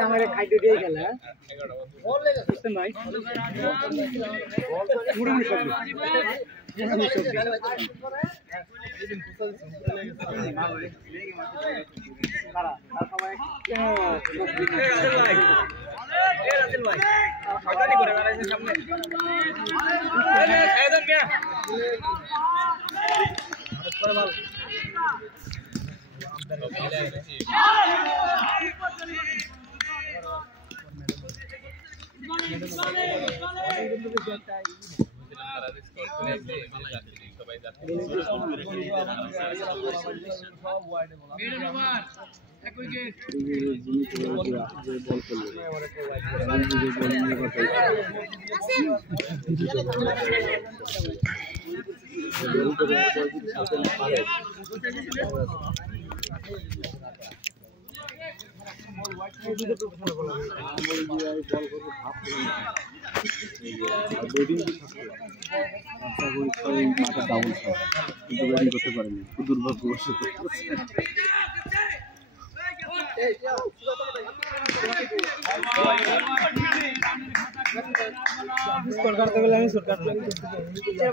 हमारे खाइते दिए गेला सिस्टम भाई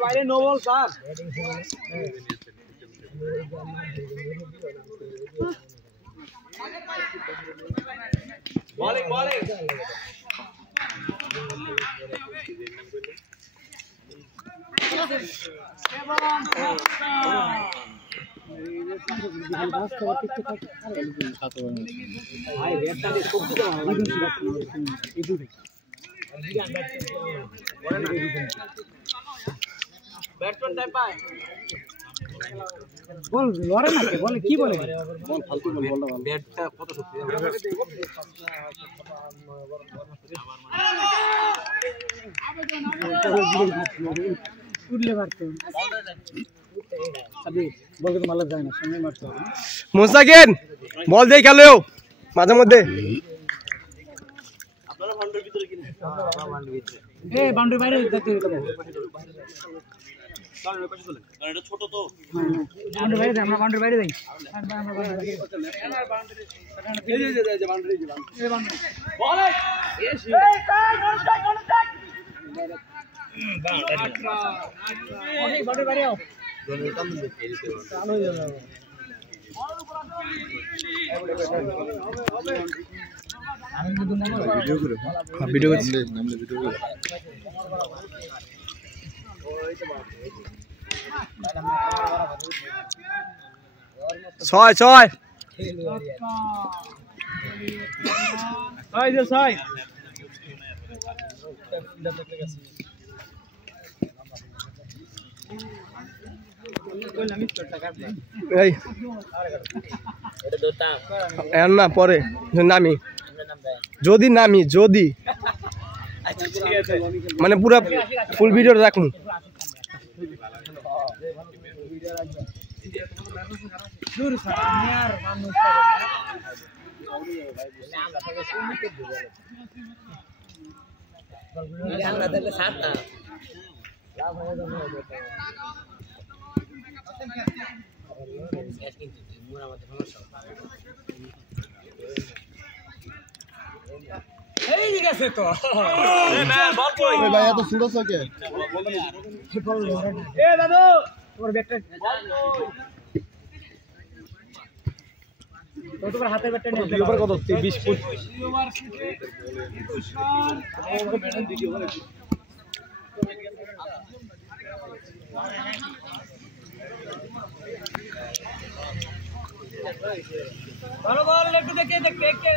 বাইরে no ball sir bowling bowling batsman type है বল লড়ে না কে বলে কি বলে বল ফালতু বল বলটা ভালো ব্যাটটা কত শক্তি উড়লে মারতে আবে বল তো মারলে যায় না সামনে মারতে হবে মুস্তাকিন বল দেই খেলো মাঝে মধ্যে আপনারা বাউন্ডারির ভিতরে কিনে আমরা বাউন্ডারির ভিতরে এই বাউন্ডারি বাইরে যেতে হবে কারণ ওই পাশে চলে কারণ এটা ছোট তো বাউন্ডারি বাইরে আমরা বাউন্ডারি বাইরে যাই আমরা বাউন্ডারি এনার বাউন্ডারি এই যে বাউন্ডারি এই বাউন্ডারি বল এই বাউন্ডারি বাইরে আও দোনো কাম দেখে চালু হয়ে যাবে আমি কিন্তু মনে ভিডিও করে হ্যাঁ ভিডিও করছি নামলে ভিডিও করে ছয় ছয় ছয় যে ছয় না পরে নামি যদি নামি যদি মানে পুরা ফুল ভিডিও রাখুন ঠিক আছে তো ভাই এত সুন্দর থাকে এ দাদু তোমার ব্যাগটা তোমার হাতের ব্যাগটা নিয়ে ওভার কত 20 ফুট ওভার সিটে 21 রান ভালো বল একটু দেখে দেখে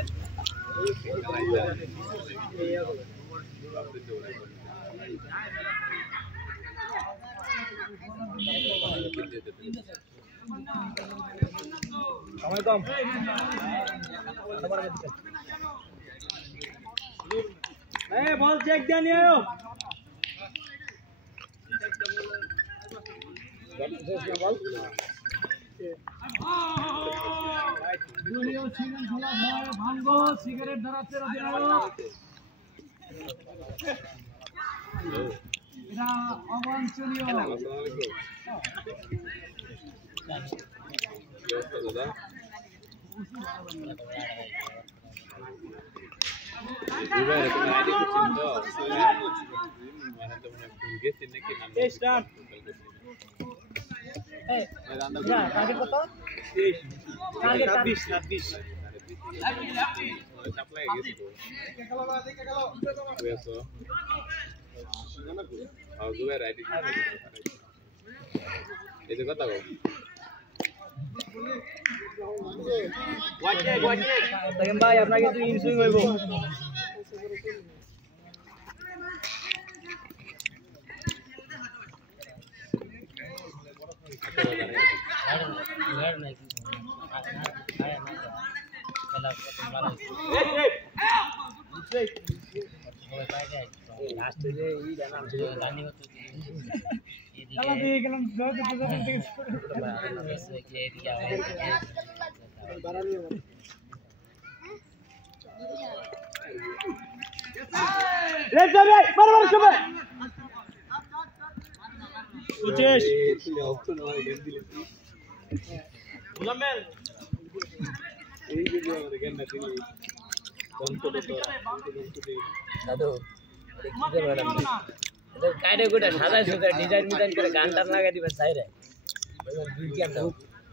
সময় কম এই বল চেক দিয়ে নিয়ে আয় বল জুলিও সিগন্যাল খেলা ভয় ভাঙ্গো সিগারেট ধরাচ্ছে অধিনায়ক এটা অবাঞ্ছনীয় ভাই আপনাকে একটু ইনসুইং হইব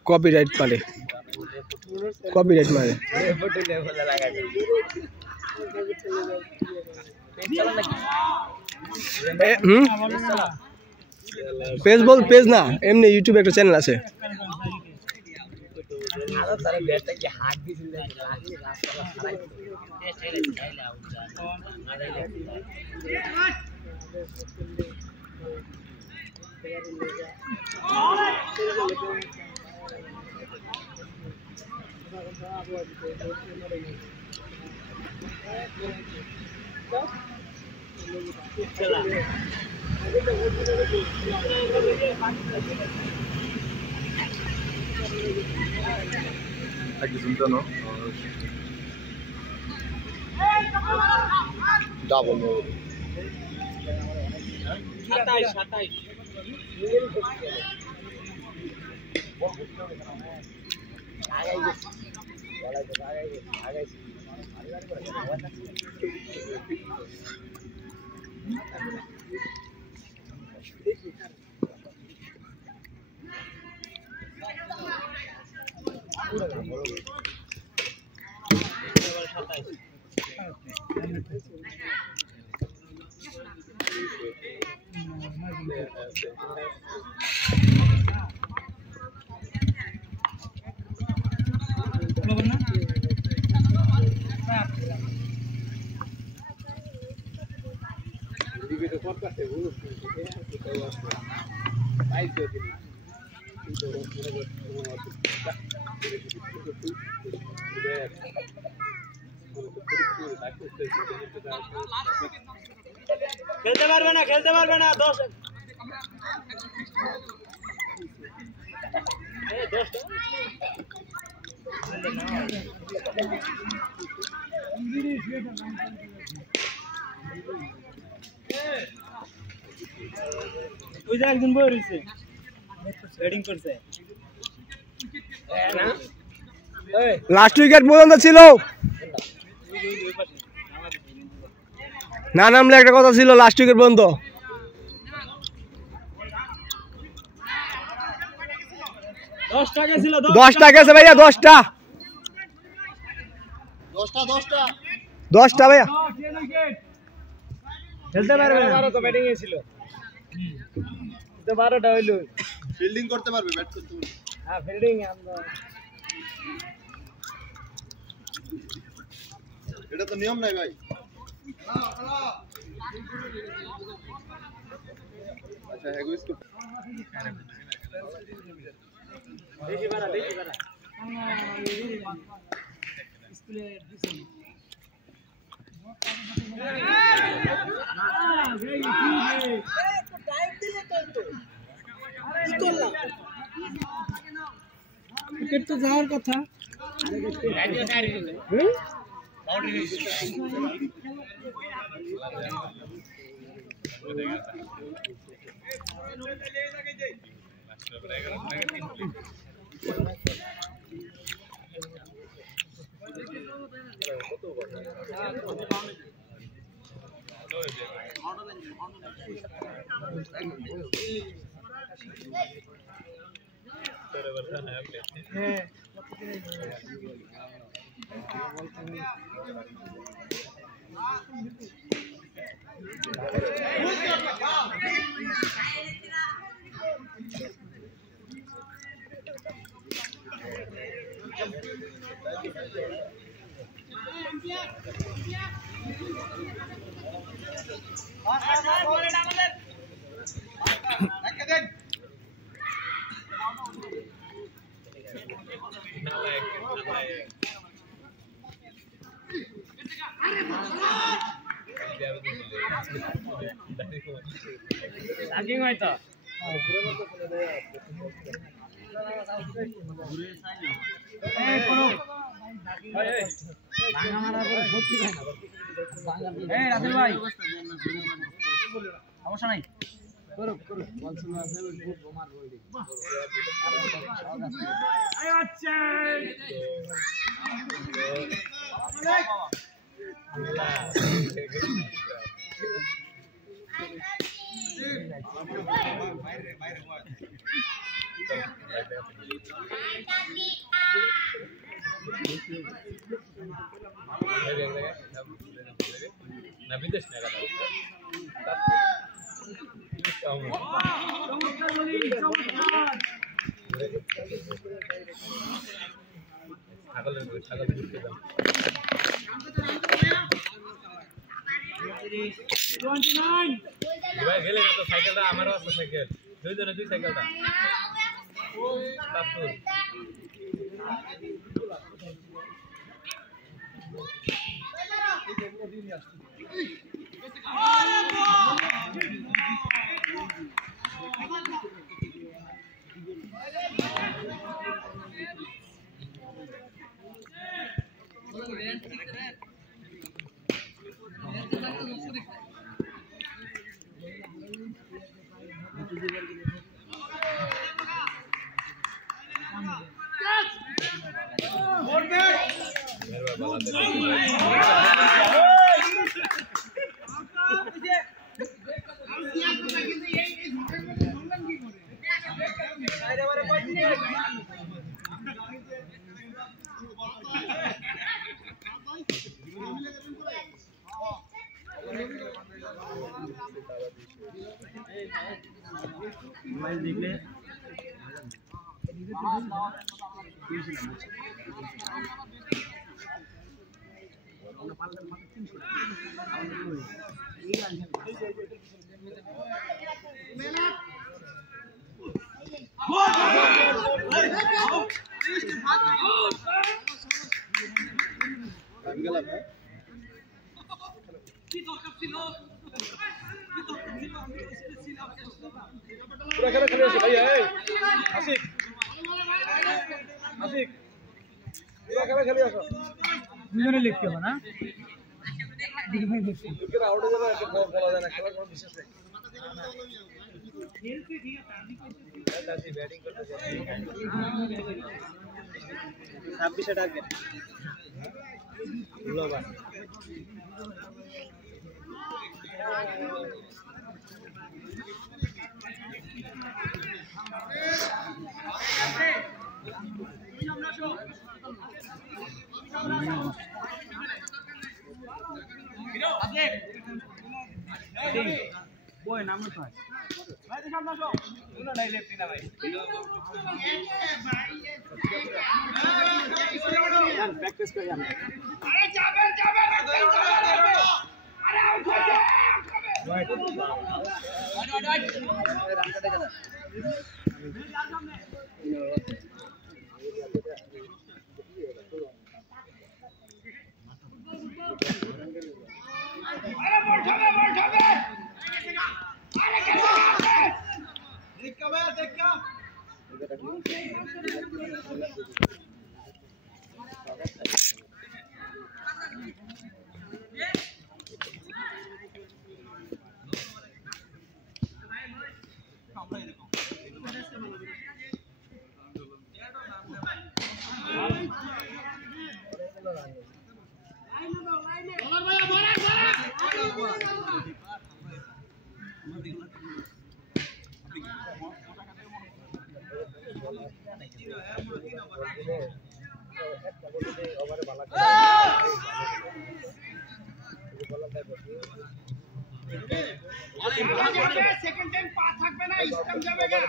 কপিরাইট মারে কপিরাইট মারে পেজ বল পেজ না এমনি ইউটিউবে একটা চ্যানেল আছে Aquí es un tono. Double move. খেলতে পারবে না 10 10 ওই যে একজন বই রয়েছে ব্যাটিং করছে লাস্ট উইকেট পর্যন্ত ছিল না নামলে একটা কথা ছিল লাস্ট উইকেট পর্যন্ত 10 টাকা ছিল 10টা গেছে ভাইয়া 10টা 10টা ভাইয়া খেলতে পারবে না তো ব্যাটিং এ ছিল তো 12টা হইলো ফিল্ডিং করতে পারবে ব্যাট করতে পারবে হ্যাঁ ফিল্ডিং আমরা এটা তো নিয়ম নাই ভাই আচ্ছা এগুইস কো দেখি বারা স্কুলে দিছেন উইকেট তো যাওয়ার কথা Lagi nggak itu? রাসেল ভাই সমস্যা নাই গেলে না তো সাইকেলটা আমারও আছে সাইকেল দুইজনে দুই সাইকেলটা পুরা খেলা খেলে আসে ভাইয়া এই আশিক আশিক পুরা খেলা খেলে আসো দুজনে লিখতে হবে না ওই নাম তো ভাই তো সামনে আসো কোনো ডাইরেক্ট না ভাই প্র্যাকটিস করি আমরা আরে যাবে আরে আউট হয়ে রাইট রানটা দেখা সেকেন্ড টাইম পা থাকবে না স্টাম্প যাবে না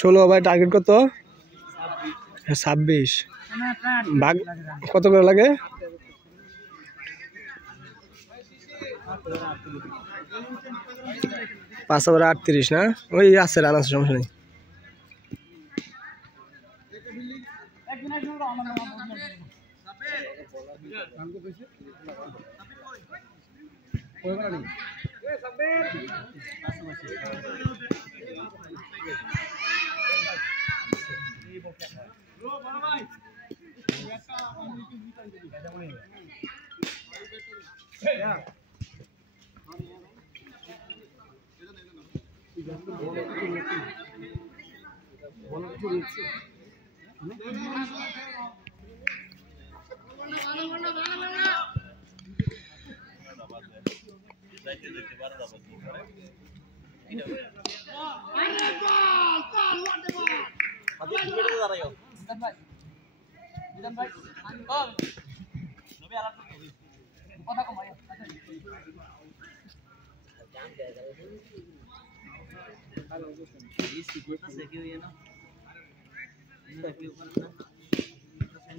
ষোলো ওভার টার্গেট কত? 26। ভাগ কত করে লাগে? 5 ওভার 38 না? ওই আছে রান আছে, সমস্যা নেই।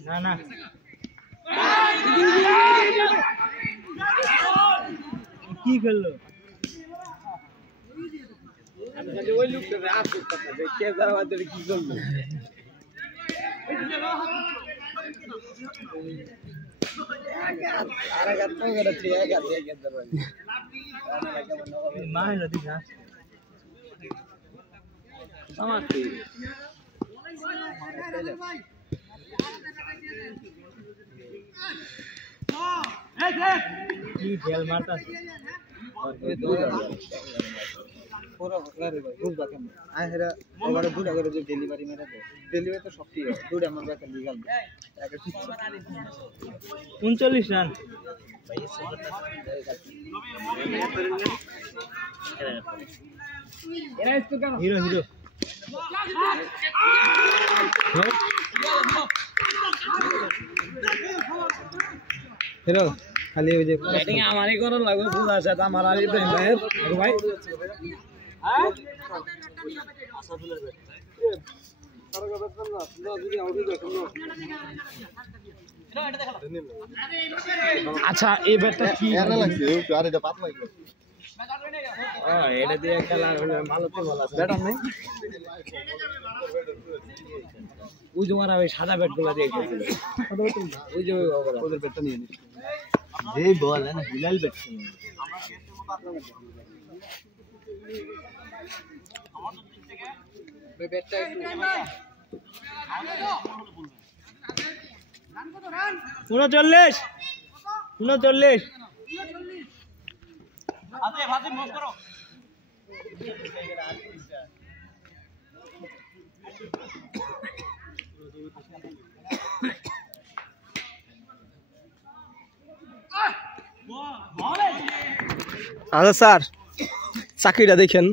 না না কি করলো? ওই লোকটা কে যারা কি করলো? ডেলিভারি মেরে ডেলিভারি তো সব ঠিক আছে দুটো আমার ব্যাপার legal 39 run hero hero hero খালি ওই যে ব্যাটিং আমারই করন লাগবে ফুল আছে আমার আর ইব্রাহিম ভাইয়ের ভাই হ্যাঁ আসাদুলের ব্যাট তারকা ব্যাটসম্যান না তোমরা যদি আউট হয়ে যাও আচ্ছা এই ব্যাটটা কি এরা লাগছে আর এটা পাতলা লাগছে এটা দিয়ে খেলা ভালো তো ভালো আছে ব্যাটার নাই ওই যে ওরা ওই সাদা ব্যাটগুলো দিয়ে খেলছিল ওই যে ওদের ব্যাটটা নিয়ে নিস যেই বল না হিলাল ব্যাট ওই ব্যাটটা একটু 39 আতে ভাতে মুভ করো আচ্ছা স্যার চাকরিটা দেখেন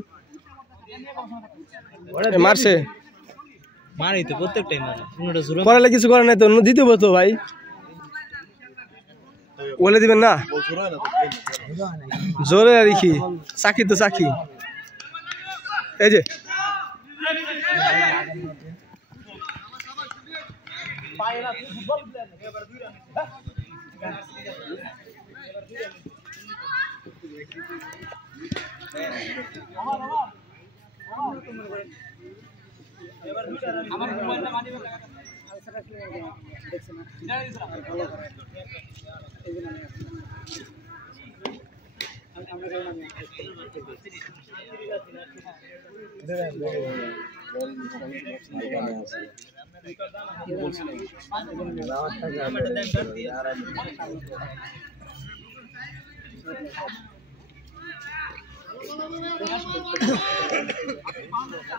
মারছে মারি তো প্রত্যেকটাই মারে কোনটা জোরে করালে কিছু করে নাই তো দিতে বলতো ভাই বলে দিবেন না জোরে আর কি চাকরি তো চাকরি এই যে আমার মোবাইলটা মাটি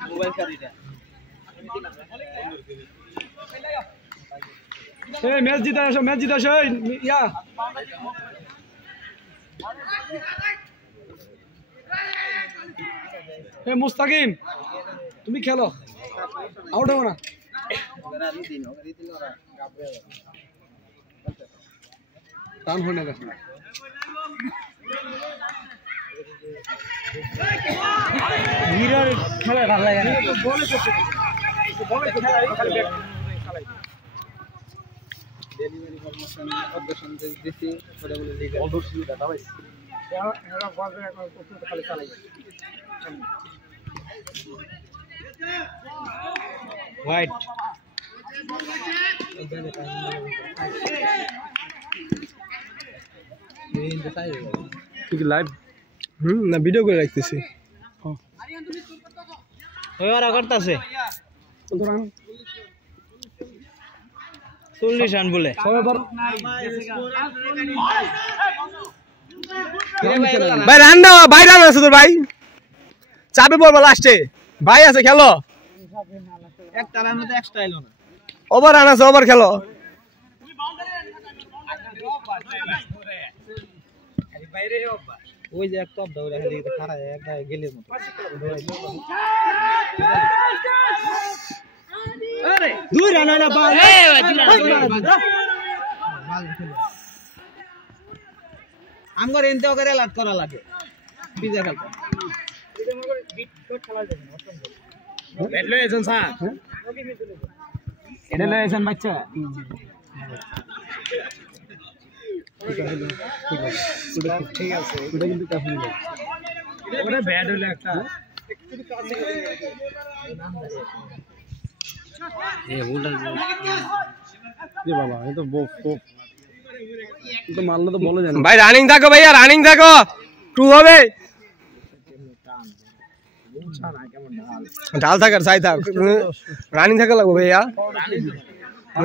মোবাইল কারিটা এই ম্যাচ জিতে আসো ইয়া এই মুস্তাকিম তুমি খেলো আউট হবে না টান হয় না দেখো হিরোর খেলা ভালো লাগে না বলে করতে বলে খেলা খালি ব্যাট ডেলিভারি ফরমেশন অপশন দিছি ওটা বলে লিগা অবশ্যই দাদা ভাই এরা বলবে একটু খালি চালাই হোয়াইট লাইভ না ভিডিও করে রাখতেছি ওরা করতেছে কত রান 40 রান বলে ভাই রান দাও ভাই রান আছে তোর ভাই চাপে পড়বা লাস্টে ভাই আছে খেলো একটা রান মধ্যে এক্সট্রা এলো না ওভার রান আছে ওভার খেলো ওই যে একটা দৌড়া খেলে খাড়া একটা গেলে মতো আরে দুই রান না বল আমগর এনতে করে লাট করা লাগে বিজা খেলতে ব্যাট লয়েছেন স্যার এটা লয়েছেন বাচ্চা ঠিক আছে ওটা কিন্তু কাফি না ওটা ব্যাট হলো একটা এ হোল্ডার এ বাবা এ তো বফ তো মারলে তো বলে জানো ভাই রানিং থাকো ভাইয়া রানিং থাকো টু হবে ঢাল থাকার চাই থাক রানিং থাকা লাগবে ভাইয়া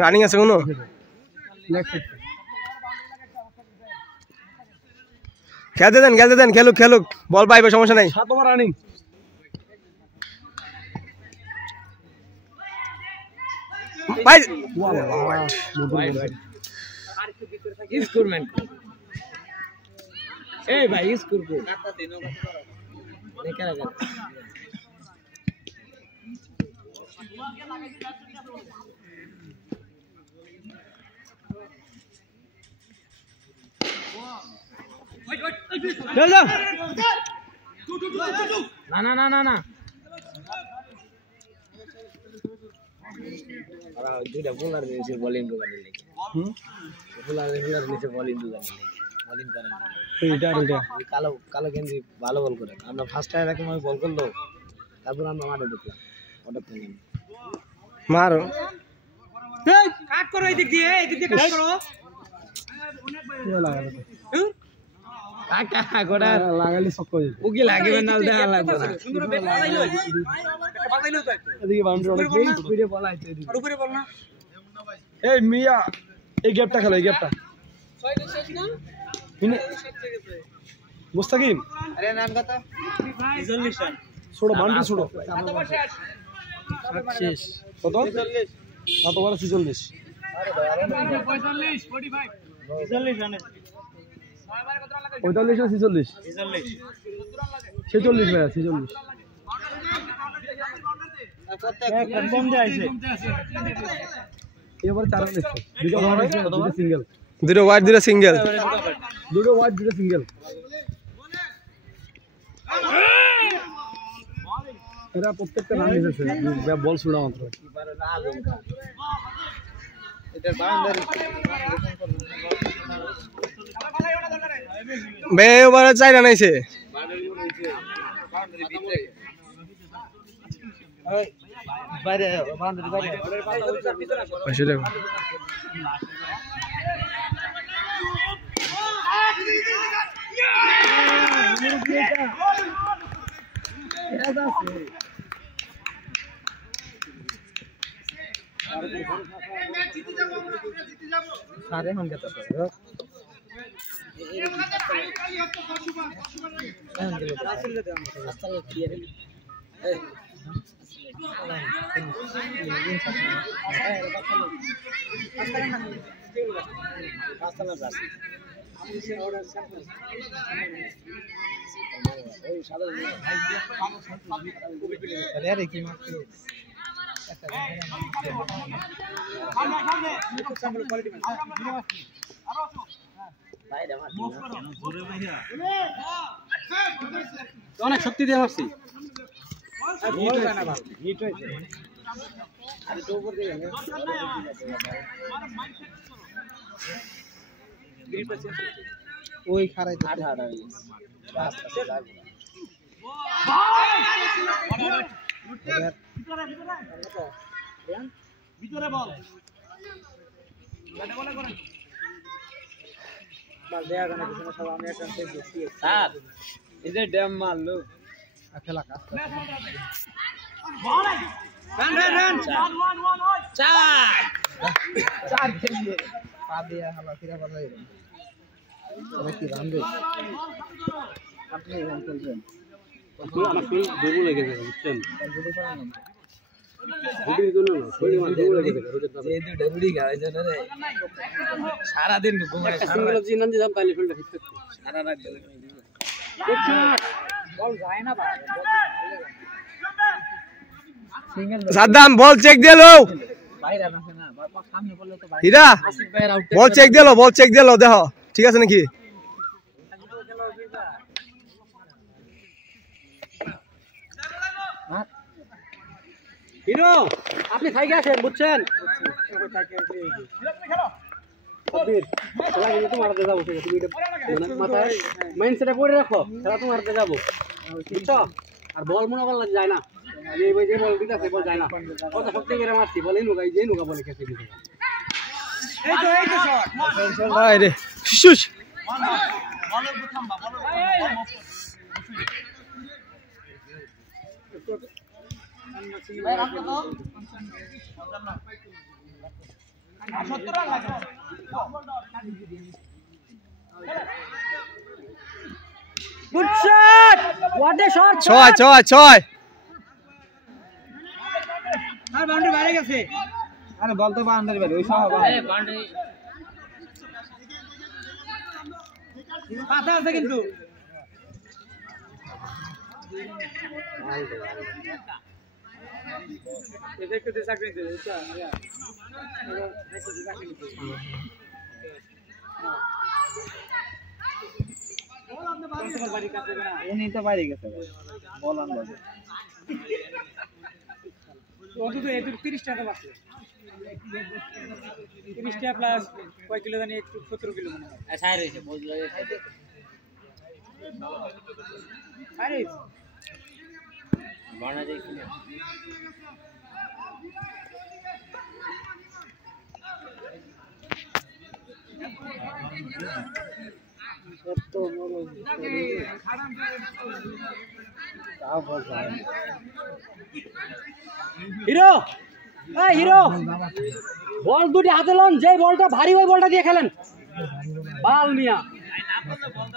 রানিং আছে কোনো খেলতে দেন খেলুক বল পাইবে সমস্যা নাই 7 ওভার রানিং ভাই স্কোরম্যান এই ভাই স্কোর কর দেখা লাগা না দুইটা বোলার নিচে বোলিং দোকানে লেগে বোলার নিচে বোলিং দোকানে লেগে বোলিং করেন এইটা কালো গেঞ্জি ভালো বল করে আমরা ফার্স্ট টাইম এরকম বল করলো তারপর আমরা মাঠে ঢুকলাম ওটা পেলাম মারো কাট করো এই দিক দিয়ে কাট করো কাকা গোড়া লাগালি সব করে উকি লাগবে না দেখা লাগবে না সুন্দর বাজাইলো তো এদিকে বাউন্ডারি অনেক স্পিডে বল আইছে আর উপরে বল না এই মিয়া এই গ্যাপটা খেলো এই গ্যাপটা 6 শেষ না মুস্তাকিম আরে নাম কত 46 রান ছোড়ো বাউন্ডারি ছোড়ো শেষ কত 7 ওভারে 46 আরে 45 45 46 রানে 45 না 46 46 ভাইয়া 46 কনফার্ম যে আইছে এবার 4 রান দিচ্ছে দুটো সিঙ্গেল দুটো ওয়াইড দুটো সিঙ্গেল দুটো ওয়াইড দুটো সিঙ্গেল এরা প্রত্যেকটা রান দিতেছে বল ছুড়া মাত্র এটা বাউন্ডারি বে ওভারে 4 রান আইছে বাইরে বাউন্ডারি বাইরে পাশে দেখো सारे हम क्या तो अरे की मार অনেক শক্তি দিয়ে মারছি ওই খারাই ভিতরে বল স্যার এই যে ড্যাম মারলো খেলা কাজ চার খেলিয়ে পা দিয়ে হালা ফিরা বাজাই কি রান রে আপনি রান খেলছেন আমার ফিল দৌড় লেগে গেছে বুঝছেন সারা দিন সাদ্দাম বল চেক দিল হীরা বল চেক দিল দেখো ঠিক আছে নাকি হিরো আপনি খাই গেছেন বুঝছেন মাইন্ডসেটে পড়ে রাখো খেলা তো মারতে যাবো বুঝছো আর বল মনে করলে যায় না যে বল দিতেছে বল যায় না কত শক্তি করে মারছি বলে নুকাই যে নুকা বলে খেতে দিতে এই তো শট ভাই রে শুশ good shot what a shot 6 আর বাউন্ডারি বাইরে গেছে আরে বল তো বাউন্ডারি বাইরে ওই সহ বাউন্ডারি পাতা আছে কিন্তু দেখতে দে চাকরি দে উনি তো বাইরে গেছে বল আনলো অন্তত এদের 30 টাকা বাঁচে 30 টাকা প্লাস কয় কিলো জানি 17 কিলো মনে হয় আচ্ছা রইছে বুঝলো আরে বানা দেখি না কত বড় তাও বল হিরো এই হিরো বল দুটি হাতে লন যে বলটা ভারী ওই বলটা দিয়ে খেলেন বাল মিয়া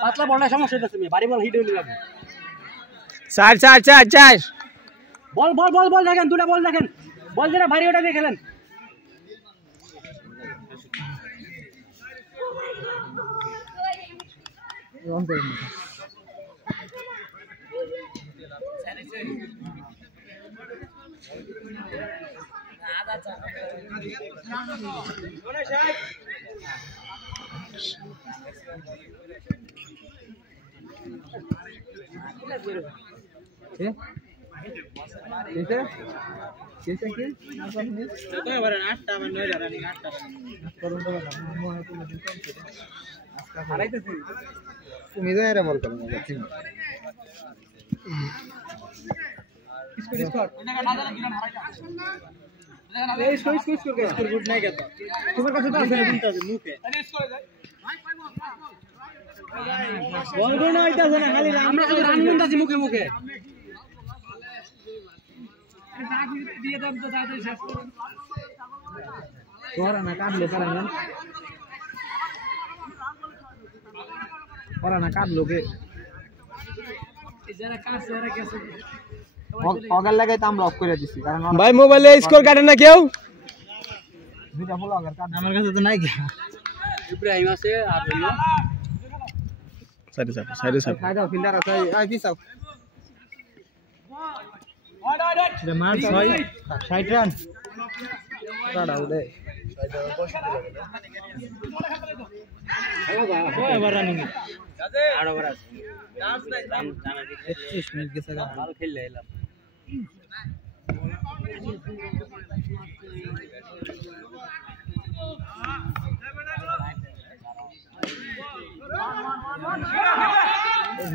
পাতলা বলটা সমস্যা হইতাছে মিয়া ভারী বল হিট হইলে যাবে 4 বল বল বল বল দেখেন দুটো বল দেখেন বল যেটা ভারী ওটা দিয়ে খেলেন অন করেন আদা চা কোনে সাহেব ¿Qué? ¿Qué? ¿Qué? No te voy a nada, no era ni nada. তুমি তো এরা বল করো না স্কোর এই স্কোর স্কোর গুড নাই কেন তোমার কাছে তো আছে তিনটা আছে মুখে আরে স্কোর যায় বল গো না আইতাছে না খালি আমরা শুধু রান গুনতাছি মুখে মুখে দিয়ে দাম তো তাড়াতাড়ি শেষ করুন তোরা না কাটলে পারেন ওরা না কাটলো কে যারা কাটছে ওরা গেছে অগার লাগাই তো আমরা অফ করে দিছি কারণ ভাই মোবাইলে স্কোর কাটে না কেউ দুইটা বল অগার কাট আমার কাছে তো নাই কি ইব্রাহিম আছে আর হইলো সাইডে ফায়দা ফিল্ডার আছে আই পিছাও রে মার 60 রান কাটা উড়ে হ্যালো ভাই এবার রানিং আর ওভার আছে চান্স নাই জানা 31 মিনিট গেছে ভালো খেললে এলাম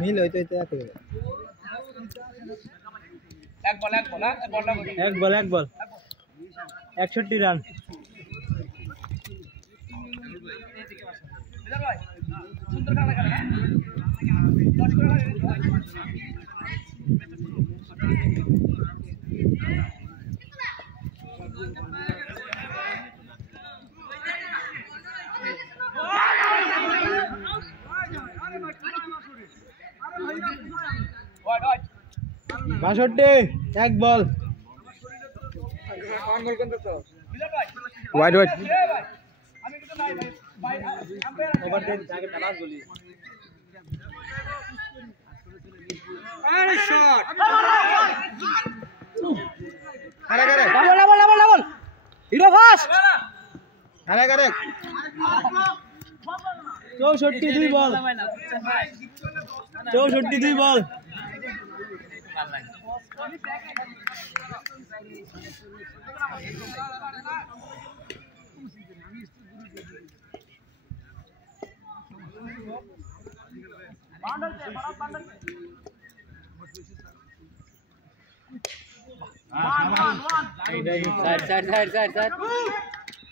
মিল হইতে হইতে এক বল 61 রান বাষট্টি এক বল ওয়াইড ওভার দেন আগে টালাস বলি শট আরে ডাবল হিরো ফাস্ট আরে 64 দুই বল 64 দুই বল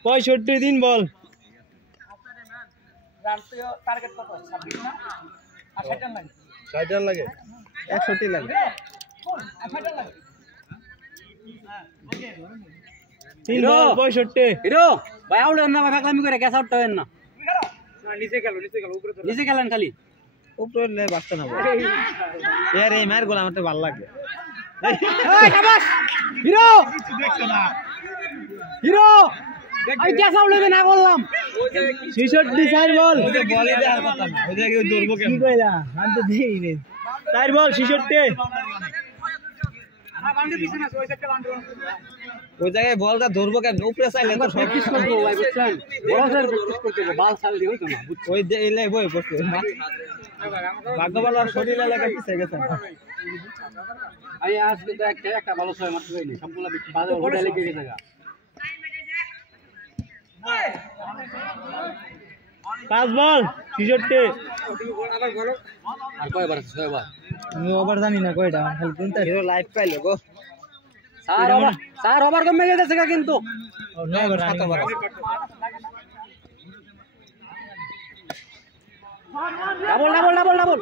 পঁয়ষট্টি দিন বল টার্গেট কত 26 না আর 60 লাগে 60 লাগে 61 লাগে 60 লাগে 3 বল 65 হিরো ভাই আউলেন না ভাই ফাকলামি করে গ্যাস আউট হবেন না নিচে গেল উপরে তো নিচে গেলেন খালি উপরে লে বাস্তা না यार এই মার গোল আমার তো ভালো লাগে এই শাবাশ hero hero I guess out হবে না বললাম 66 4 বল বলই দেওয়ার কথা না ওই জায়গায় দৌড়বো কেন কি কইলা আমি তো দেই রে 4 বল 66 ওই জায়গায় বলটা ধরবো কেন উপরে চাইলে তো সব প্র্যাকটিস করব ভাই বুঝছেন বড়দের প্র্যাকটিস করতে হবে বল ছাড় দিই হইতো না ওই এলে বই পড়ছে ভাগ্যবান আর শরীরে লাগা পিছে গেছে আই আজকে তো একটা ভালো ছয় মারতে হইনি সম্পূর্ণ বাজে ওটা লেগে গেছে গা 5 বল 66 আর কয়বার আছে ছয়বার আমি ওভার জানি না কয়টা খালি কোনটা হিরো লাইভ পাইলো গো স্যার ওভার কমে গেছে গা কিন্তু 9 over 7 over double double double double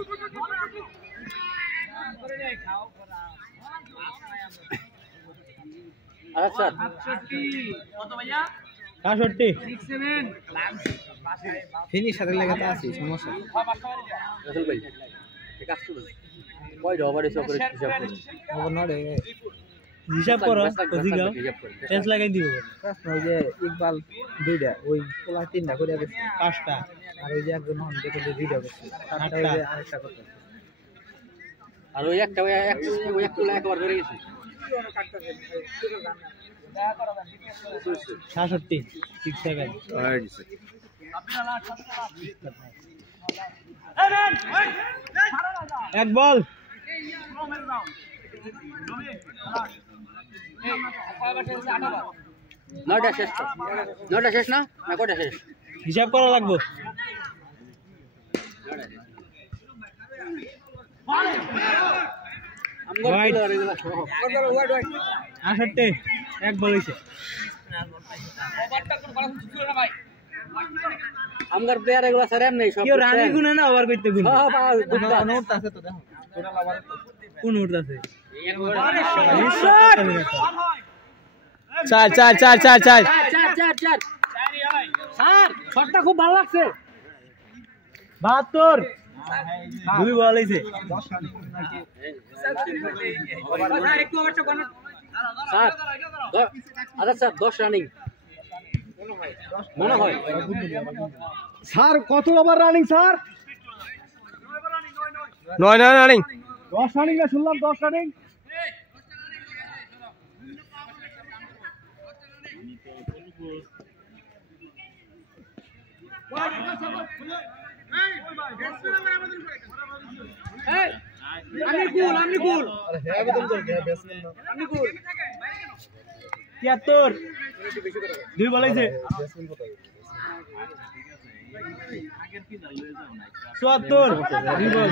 আচ্ছা কত ভাইয়া 67 67 ফিনিশ সাথে লাগাতে আছে সমস্যা রাসেল ভাই ঠিক আছে কয়টা ওভার এসে করে হিসাব করো ওভার নড়ে হিসাব করো ওদিকে টেস্ট লাগাই দিব ওই যে ইকবাল দুইটা ওই পোলা তিনটা করে গেছে পাঁচটা আর ওই যে একজন হন দেখে যে দুইটা গেছে আটটা ওই যে আরেকটা করতে আর ওই একটা ওই একটা একবার করে গেছে 66 67 এক বল নয়টা শেষ না কয়টা শেষ হিসাব করা লাগবে আষট্টি এক বল হয়েছে আমগার প্লেয়ার এগুলা স্যার এমনি সব কেউ রানি গুনে না ওভার করতে গুনে নোট আছে তো দেখো কোন নোট আছে চার চার চার চার চার স্যার শটটা খুব ভালো লাগছে 72 দুই বল হইছে স্যার আচ্ছা স্যার 10 রানিং মনে হয় স্যার কত over running sir 9 running 10 running না শুনলাম 10 রানিং আমি কুল আমি কুল 73 দুই বল হইছে 74 দুই বল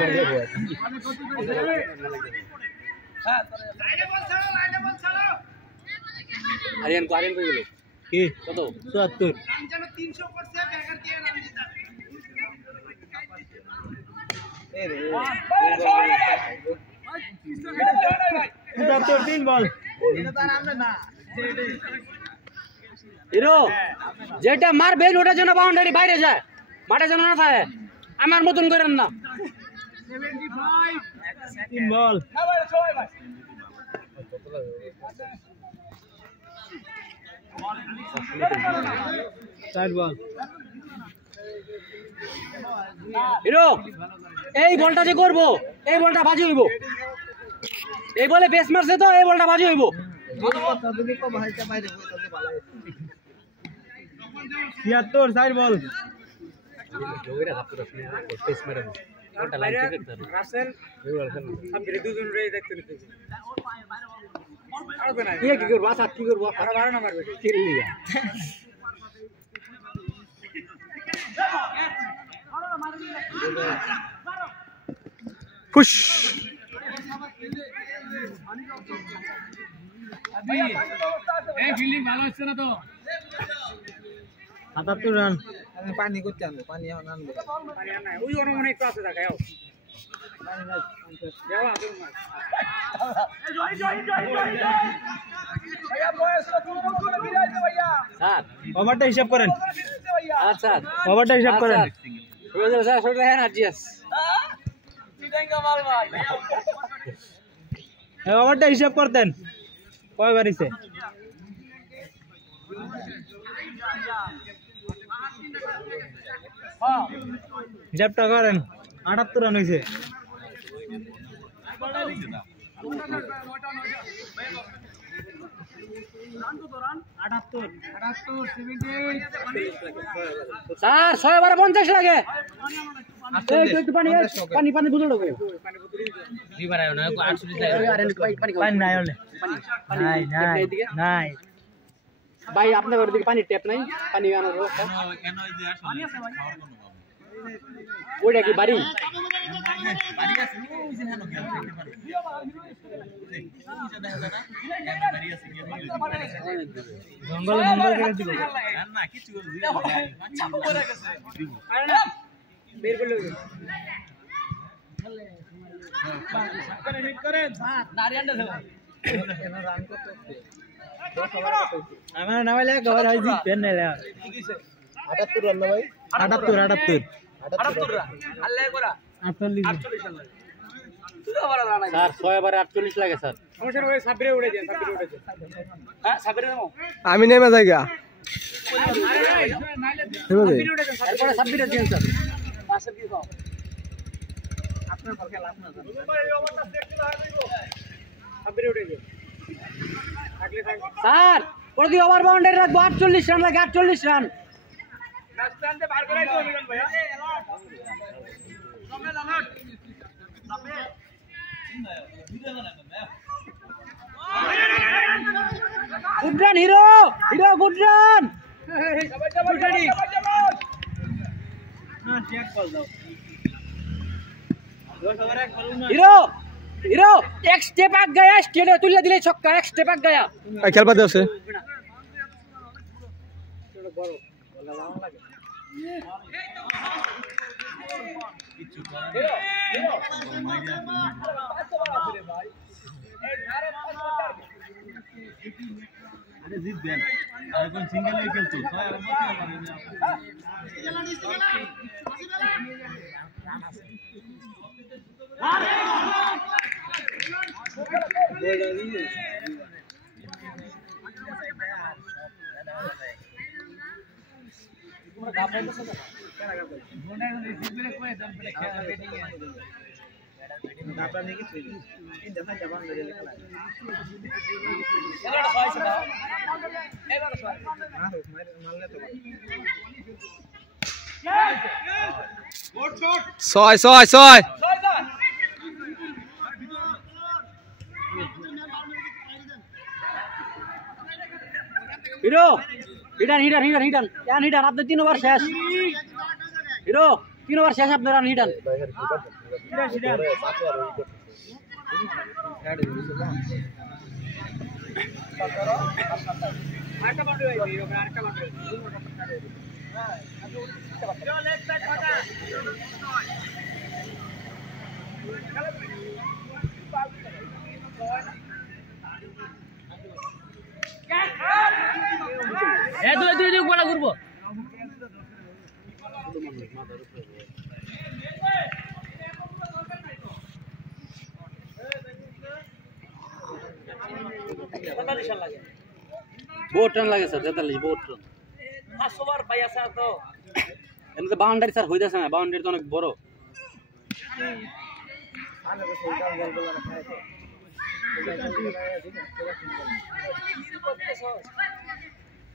আরিয়ান কই গেল কি কত 74 আমি জানো 300 করছে ব্যাগার দিয়ে নাম দিতা তিন বল হিরো যেটা মারবেন ওটা যেন বাউন্ডারি বাইরে যায় মাঠে যেন না থাকে আমার মতন করেন না 3 বল চার বল হিরো এই বলটা যে করবো এই বলটা বাজি হইব এই বলে বেস মারছে তো এই বলটা বাজি হইব 76 চার বল কি করবো আচ্ছা কি করবো পুশ 77 রান পানি করতে আনবো পানি এখন আনবো ওই অনেক আছে ওভারটা হিসাব করেন। আচ্ছা ওভারটা হিসাব করেন। ওভারটা হিসাব করতেন কয় বারিছে? হিসাবটা করেন। 78 রান হয়েছে। স্যার 6 বার 50 লাগে। একটু পানি পানি পানি বুঝলো লোকে পানি নাই হলে নাই নাই নাই ভাই আপনার ঘরের দিকে পানি ট্যাপ নাই পানি আনার ব্যবস্থা ওইটা কি বাড়ি জঙ্গলে মঙ্গল করে দিব না কিছু বের করলে আমার নামাইলে কভার হয় জিতবেন না 78 রান না ভাই 78 স্যার 6 বার 48 লাগে স্যার সাবিরে উড়ে দেন হ্যাঁ সাবিরে নাও আমি নেমে যাইগা এরপরে সাবিরে দেন স্যার পাশে কি দাও আপনার ফল খেলা আপনার সাবিরে উড়ে দেন স্যার প্রতি ওভার বাউন্ডারি রাখবো 48 রান লাগে 48 রান রাস্তাতে বার করাই তো মিলন ভাই সামনে লালট সামনে good run hero hero good run hero hero এক স্টেপ আগ গয়া স্টেডে তুলে দিলে ছক্কা এক স্টেপ আগ গয়া খেলবা দেছে জিতবেন আর কোন সিঙ্গেল খেলছো ছয় ছয় ছয় হিরো হিডান হিডান হিডান হিডান ইয়ান হিডান আপনার 3 ওভার শেষ হিরো 3 ওভার শেষ আপনার রান হিডান আরেকটা বাউন্ডারি হইছে হিরো আরেকটা বাউন্ডারি চল এক সাইড ফাটা এ দুই দুই দুই বড় ঘুরবো बहुत रन लगे सर 43 बहुत रन 500 বার পাইয়া স্যার তো এমনি বাউন্ডারি স্যার হইতাছে না বাউন্ডারি তো অনেক বড়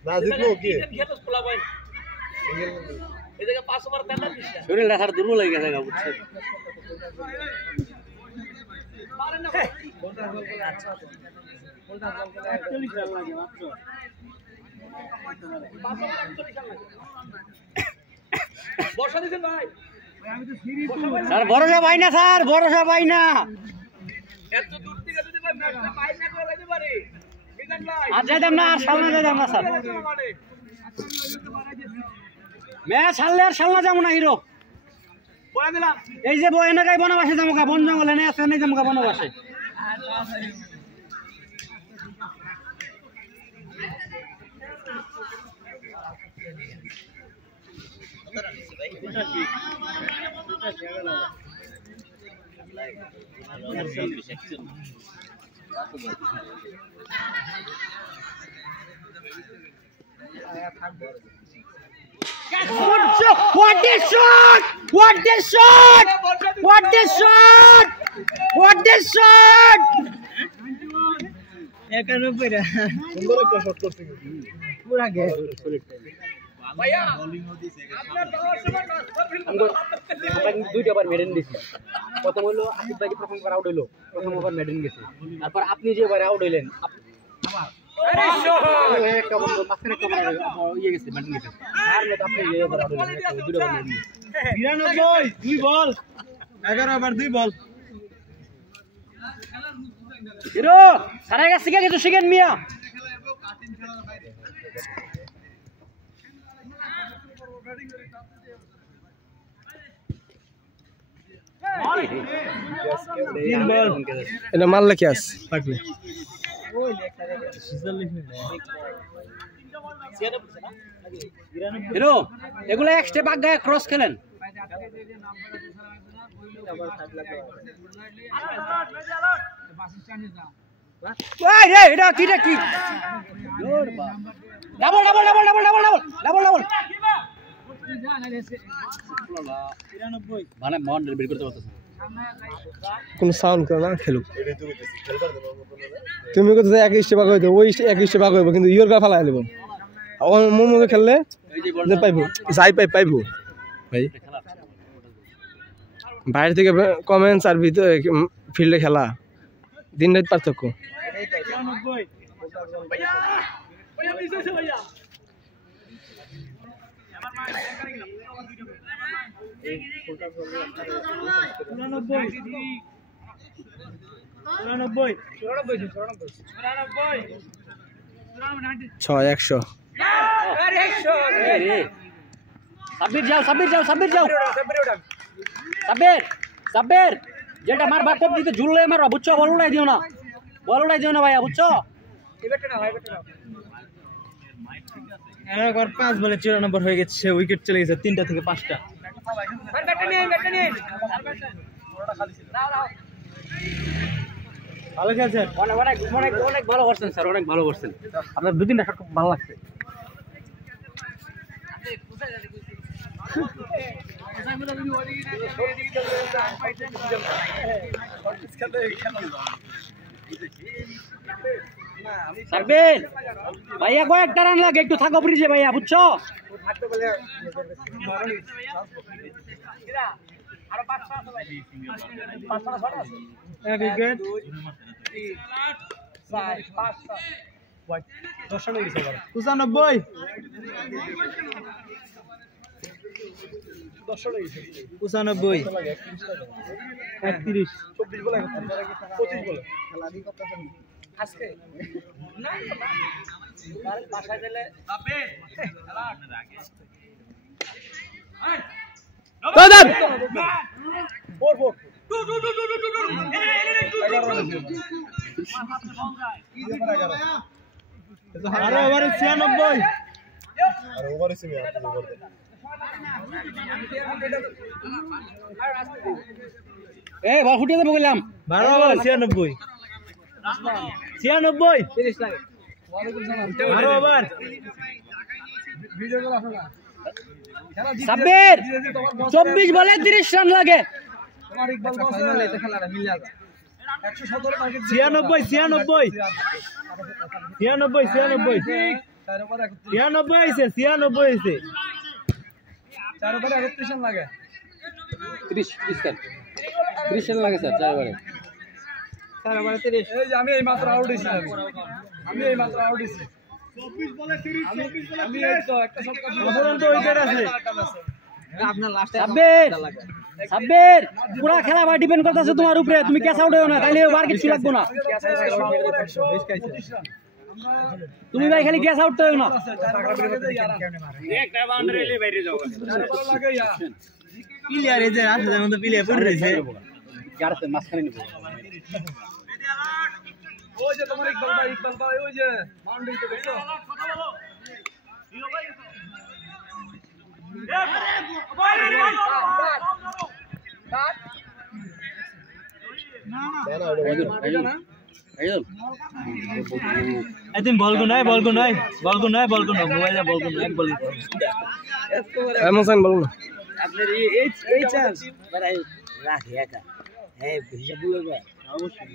না জিতবো কি খেলছ পোলা ভাই এদিকে 500 বার তেলা দিছ শরীর রাখার দুর্বল হয়ে গেছে বুঝছেন পারেন না ভাই কোনটা গোল করে আচ্ছা কোনটা গোল করে 41 রান লাগে মাত্র 500 বার 41 রান লাগে বর্ষা দিছেন ভাই আমি তো সিরিজ স্যার ভরসা পাই না স্যার ভরসা পাই না এত দূর থেকে যদি ভাই ম্যাচটা পাই না করে দিতে পারি বিধান ভাই আজ যাইতাম না আর সামনে যাইতাম না স্যার ম্যাচ হারলে আর সামনে যাব না হিরো এই যে বয় এনাকাই বনবাসে যামুকা বন জঙ্গল এনে আছে নাই যামুকা বনবাসে What a shot! What a shot! What a shot! What a shot! একানো পড়া সুন্দর একটা শট করতে পুরা গে ভাইয়া আপনার দাওয়ার সময় আমরা দুইটা বার মেডেন দিছি প্রথম হলো আসিফ ভাই প্রথম বার আউট হলো প্রথম ওভার মেডেন গেছে তারপর আপনি যে বার আউট হইলেন আরে একটা বল মাঝখানে ক্যামেরা ইয়ে গেছে মেডেন গেছে আর মত আপনি যে বার আউট হইলেন দুইটা বার মেডেন 92 দুই বল 11 ওভার দুই বল হিরো সারা গেছে কি কিছু শিখেন মিয়া এটা মারলে কি আছে পাকলে হিরো এগুলা এক স্টেপ আগে ক্রস খেলেন ওই রে এটা কিটা কি double double double double double double double double মানে বাউন্ডারি বের করতে পারতেছ কোন সাউন্ড করে না খেলুক তুমি কত এক স্টেপ আগে হইতো ওই এক স্টেপ আগে হইব কিন্তু ইয়োর গা ফালাই দেব মোমোকে খেললে যে পাইবো যাই পাইবো ভাই বাইরে থেকে কমেন্টস আর ভিতরে ফিল্ডে খেলা দিন রাত পার্থক্য ছয় 100 সাব্বির যাও সাব্বির যাও সাব্বির যাও সাব্বির সাব্বির যেটা মারবা কোপ দিতে ঝুললে মারবা বুঝছো বল উড়াই দিও না ভাইয়া বুঝছো একবার 5 বলে 94 হয়ে গেছে উইকেট চলে গেছে 3টা থেকে 5টা ভালো খেলছেন অনেক ভালো করছেন স্যার অনেক ভালো করছেন আপনার 2-3টা শট খুব ভালো লাগছে সাব্বির ভাইয়া কয়েকটা রান লাগে একটু থাকো ব্রিজে ভাইয়া বুঝছো পঁচানব্বই 31 24 বলে 25 বলে আজকে না বাসায় দিলে আপে খেলা আগে দাদা 4 আরে ওভারে 96 আরে ওভারে সিমে এই বল ফুটিয়ে দেব বললাম 12 ওভার 96 30 লাগে 12 ওভার ভিডিও গুলো আসো না সাব্বির 24 বলে 30 রান লাগে তোমার ইকবাল ফাইনালে এটা খেলাটা মিলে যাবে 117 টার্গেট 96 আইছে 4 ওভারে 31 রান লাগে 30 রান লাগে স্যার 4 ওভারে 30 এই যে আমি এই মাত্র আউট হইছি 24 বলে 30 24 বলে আমি এই তো একটা শট সাধারণত উইকেট আছে আপনার লাস্টে সাব্বির পুরা খেলা ভাই ডিপেন্ড করতেছে তোমার উপরে তুমি ক্যাচ আউট হও না তাইলে ওভার কিছু লাগবে না তুমি ভাই খালি ক্যাচ আউট তো হও না একটা বাউন্ডারি বাইরে যাও প্লেয়ার এই যে রাস্তার মধ্যে প্লেয়ার পড়ে রয়েছে গাড়িতে মাঝখানে নিব ওই যে তোমার ইকবাল ভাই ওই যে বাউন্ডারিতে দেখছো তুমি বল কো নাই মোবাইলে বল কো নাই বল এমন বল না আপনার এই চান্স মানে রাখে একা হ্যাঁ হিসাব বলবে অবশ্যই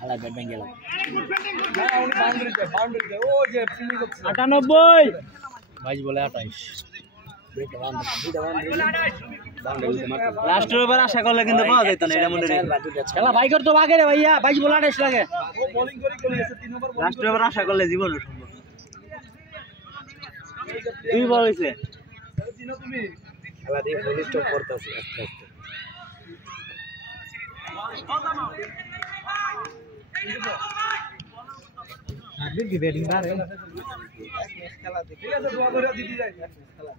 হালা ব্যাট ভেঙে গেল 98 22 বলে 28 লাস্টের ওভার আশা করলে কিন্তু পাওয়া যেত না এটা মনে খেলা ভাই করতো আগে রে ভাইয়া 22 বলে 28 লাগে লাস্টের ওভার আশা করলে জীবন সম্ভব দুই বল হইছে খেলা দিয়ে ফুল স্টপ করতেছে আস্তে আস্তে আগে কি ব্যাটিং বারে খেলা দেখি ঠিক আছে দোয়া করে দিদি যাই খেলা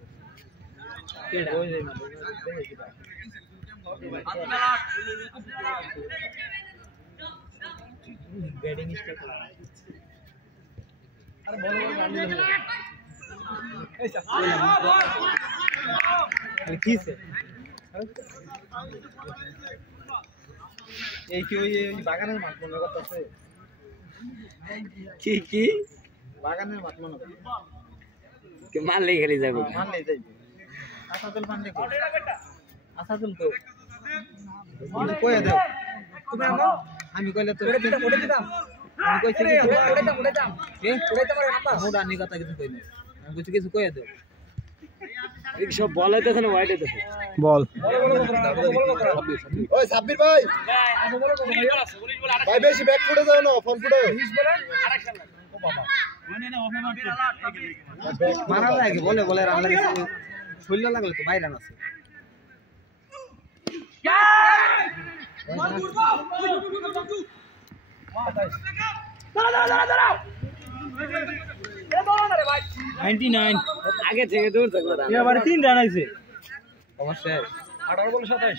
কেডা ওই যাই না দেখি ভাই ব্যাটিং স্টার্ট করা আরে বল গান দিলে এই সা কিসে এই কি ওই বাগানের মাঠ মনে করতেছে কি বাগানের মাঠ মনে করতে কে মারলেই খেলি যাবে মানলেই যাইবে আসাদুল পান্ডে কো আসাদুল তো কইয়া দাও তুমি আমো আমি কইলে তো ওড়ে দিতাম আমি কইছি কি ওড়ে দাম এ ওড়ে তোমার নাম্বার মোডা নি কথা কিছু কই না আমি কইছি কিছু কইয়া দাও এই সব বল হইতেছে না ওয়াইড হইতেছে বল ওই সাব্বির ভাই ভাই বেশি ব্যাক ফুটে যাও না ফ্রন্ট ফুটে মারা লাগে বলে রান লাগে শৈল লাগলে তো বাইরে আছে দাঁড়াও 99 আগে থেকে দূর থাকলো এবারে 3 রান আইছে অবশ্যই 18 বলে 27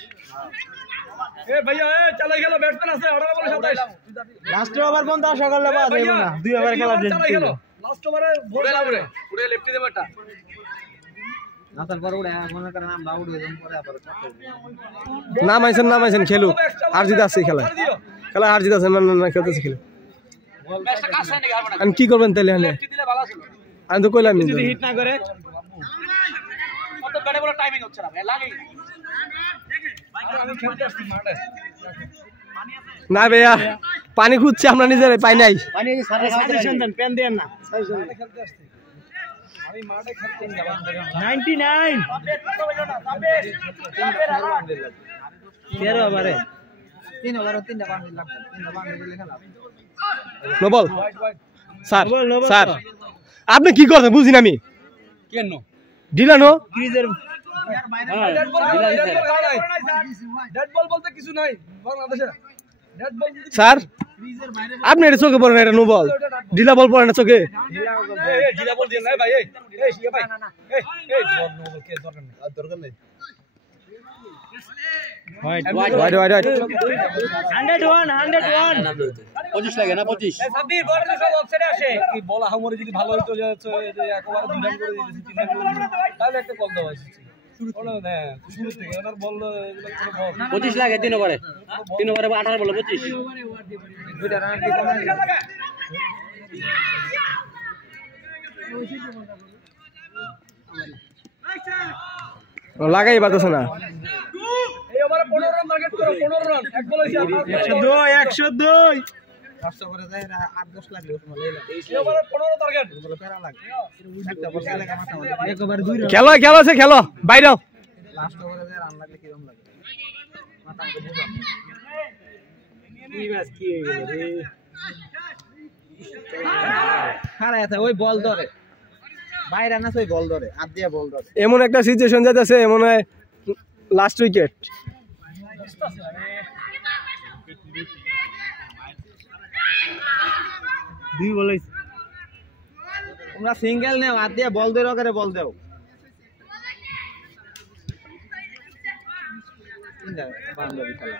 এ ভাইয়া চালাই গেল ব্যাটসম্যান আছে 18 বলে 27 লাস্ট ওভার পর্যন্ত আশা করলে পাওয়া যাবে না দুই ওভার খেলা চালাই গেল লাস্ট ওভারে পুরো লেফটি দেব একটা না তারপর উড়ে মনে করেন আমরা আউট হয়ে যাম পরে আবার নামাইছেন খেলু আর জিত আছে খেলা আর জিত আছে না খেলতেছে খেলে ব্যাটসটা কাছে নাকি হারবে না আমি কি করবেন তাহলে হলে লেফটি দিলে ভালো ছিল আমি তো কইলাম যদি হিট না করে কত ব্যাটে বলে টাইমিং হচ্ছে না ভাই লাগেই আমি খেলতে আসছি মাঠে না ভাইয়া পানি খুঁজছি আমরা নিজেরাই পাই নাই পানি সাজেশন দেন পেন দেন না মাঠে খেলতে আসছি আমি মাঠে খেলতে যাব 99 13 ওভারে 3 ওভারে 3টা বাউন্ডারি লাগবে 3টা বাউন্ডারি দিলে খেলা no ball sir No ball, sir আপনি কি করছেন বুঝিনা আমি কেন দিলানো ক্রিজের ডেড বল বলতে কিছু নাই বাংলাদেশে ডেড বল স্যার আপনি এটা চোখে পড়ে না এটা নো বল ঢিলা বল পড়ে না চোখে এই জিলা বল দিন না ভাই এই ভাই এই নো বল কে দরকার নেই হোয়াইট ওয়াইড 101 25 লাগে না 25 সাব্বির বল তো সব অফসাইডে আসে কি বল আহামরি যদি ভালো হইতো যে একবার দুই রান করে দিয়েছি 3 রান করে তাহলে একটা কল দাও আছে শুরু না শুরু থেকে ওনার বল এগুলো কোনো বল 25 লাগে 3 ওভারে 18 বলে 25 দুইটা রান কি কম লাগাই বাতাছে না এই ওভারে 15 রান টার্গেট করো 15 রান এক বল হইছে 102 কষ্ট করে যায় 8-10 লাগলে ওখানে লইলা এই ওভারে 15 টার্গেট বলে প্যারা লাগে একটা বল লাগা মাথা বলে একবার দুই রান খেলো আছে খেলো বাইরে লাস্ট ওভারে যায় রান লাগলে কি রকম লাগে মাথা আমাকে বুঝা কি ব্যাস কি হয়ে গেল রে হারায় আছে ওই বল ধরে বাইরে না ওই বল ধরে হাত দিয়ে বল ধরে এমন একটা সিচুয়েশন যাইতেছে মনে হয় লাস্ট উইকেট দুই বলে তোমরা সিঙ্গেল নেও হাত দিয়ে বল ধরে করে বল দাও তিনটা বাউন্ডারি খেলা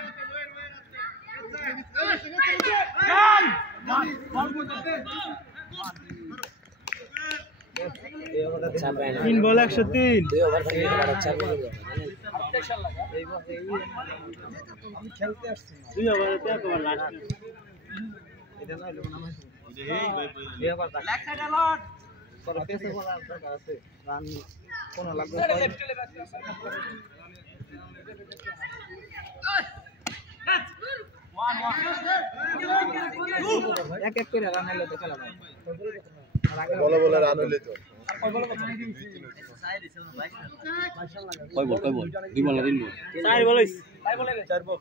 তিন বল 103 খেলতে আসছি দুই ওভারে তে তোমার লাস্ট এটা না হলো নাম আছে এই আবার লেগ সাইড অ্যালার্ট পরে পেছে বলার দরকার আছে রান কোন লাগবে এক এক করে রান হলে তো খেলা ভাই বলে বলে রান হইলে তো কয় বল দুই বল না তিন বল চার বল হইছে চার বল